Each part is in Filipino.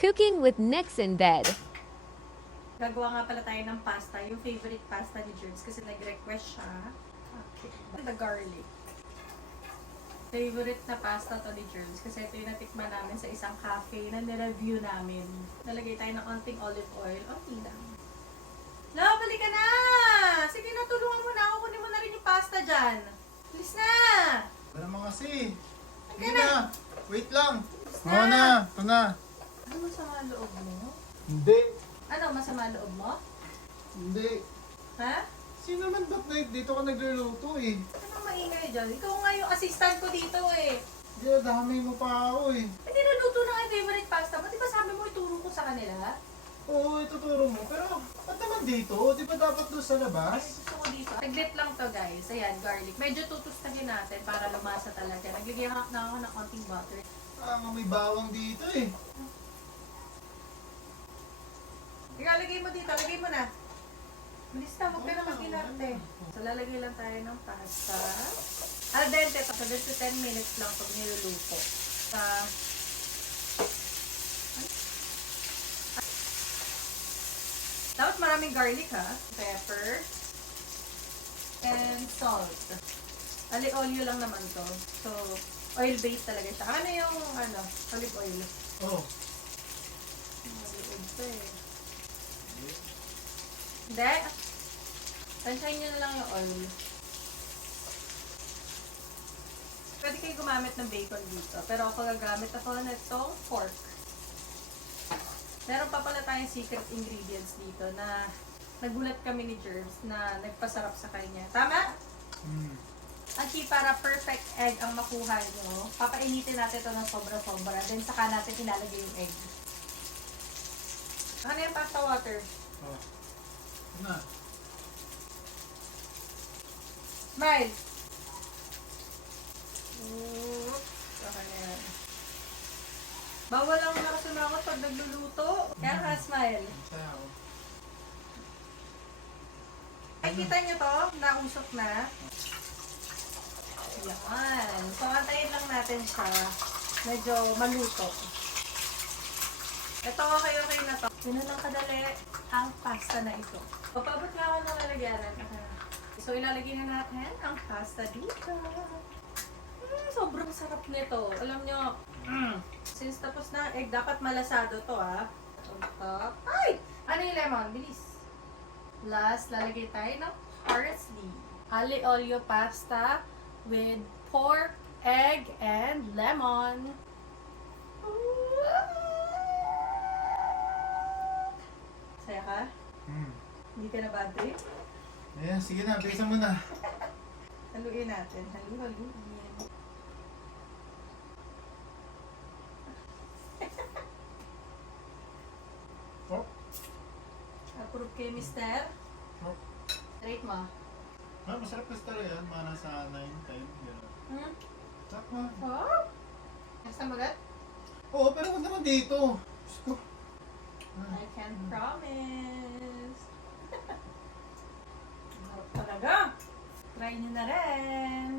Cooking with Nix in Bed. Gagawa nga pala tayo ng pasta, yung favorite pasta ni Jerms kasi nag-request siya. Okay. The garlic. Favorite na pasta to ni Jerms kasi ito yung natikman namin sa isang cafe na nireview namin. Nalagay tayo ng konting olive oil. Okay lang. Lo, balik ka na! Sige na, tulungan mo na ako. Kunin mo na rin yung pasta dyan. Bilis na! Wala naman kasi. Halika Hindi na. na. Wait lang. Bilis Oo na. Ito na. Ano masama loob mo? Hindi. Ano masama loob mo? Hindi. Ha? Sino naman ba't dito ka nagluluto eh? Ano maingay dyan? Ikaw nga yung assistant ko dito eh. Hindi, dami mo pa ako eh. Eh, niluluto na yung favorite pasta mo. Di ba sabi mo ituro ko sa kanila? Oo, ituturo mo. Pero, ba't naman dito? Di ba dapat doon sa Ay, labas? gusto ko dito. Saglit lang to guys. Ayan, garlic. Medyo tutustahin natin para lumasa talaga. Naglagyan na ako ng konting butter. Ah, may bawang dito eh. Ikaw, lagay mo dito. Lagay mo na. Bilis na, huwag ka na mag-inarte. So, lalagay lang tayo ng pasta. Al dente to. 7 to 10 minutes lang pag niluluto. Dapat maraming garlic ha. Pepper. And salt. Olive lang naman to. So, oil-based talaga siya. Ano yung olive oil? Oh. Olive pa eh. Hindi. Tansyahin nyo na lang yung oil. Pwede kayo gumamit ng bacon dito. Pero ako gagamit ako na itong pork. Meron pa pala tayong secret ingredients dito na nagulat kami ni Jerms na nagpasarap sa kanya. Tama? Ang key para perfect egg ang makuha nyo, papainitin natin ito ng sobra-sobra. Then saka natin ilalagay yung egg. Ano yung pasta water? Oh. Ano na? Smile! Okay na yan. Bawal ang nakasunakot pag nagluluto. Kaya ka, smile. Sao? Ay, kita nyo to? Nausok na. Yan. So, antayin lang natin siya. Medyo maluto. Ito, okay na to. Ganun lang kadali ang pasta na ito. Papabot nga ako ng lalagyanan. So, ilalagay na natin ang pasta dito. Sobrang sarap nito. Alam nyo, since tapos na ang egg, dapat malasado to ah. On top. Ay! Ano yung lemon? Bilis. Last, lalagay tayo ng parsley. Ali olio pasta with pork, egg, and lemon. Saya ka? Hindi ka na bad trip? Ayan, sige na. Bilisan mo na. Haluin natin. Haluin. Oh. Approve kay Mister. Oh. Rate mo. Ah, masarap kasi talaga yan. Mga nasa 9, 10. Gano'n. Sarap na. Oh? Basta magat? Oo, pero huwag naman dito. Diyos ko. I can promise. Sarap talaga. Try nyo na rin.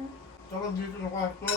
Sarap dito sa kwarto.